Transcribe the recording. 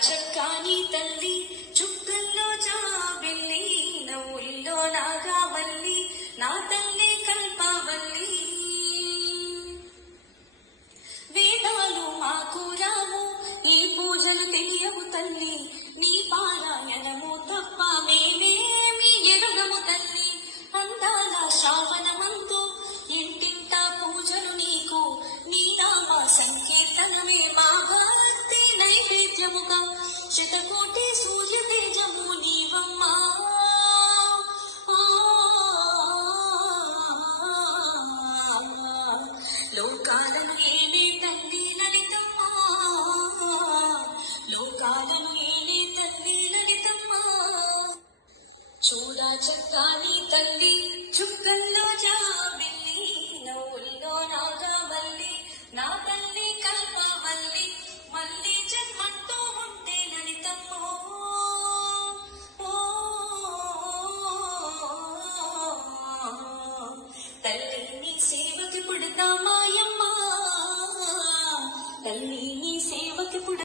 చక్కాని తల్లి చుక్కల్లో జాబిల్లి నవ్వుల్లో నాగావల్లి నా తల్లి కల్పవల్లి వేదాలు మాకు రావు ఈ పూజలు తెలియవు తల్లి నీ పారాయణము తప్ప మేమేమి ఎరుగము తల్లి అందాల శ్రావణమందు ఇంటింట పూజలు నీకు నీ నామ సంకీర్తనమే మా భక్తి నైవేద్యముగా శతకోటి సూర్య తేజము నీవమ్మా లోకాలను ఏలే తల్లి లలితమ్మా లోకాలను ఏలే తల్లి లలితమ్మా చూడా చక్కాని తల్లి చుక్కల్లో జాబిల్లి నవ్వుల్లో నాగావల్లి నా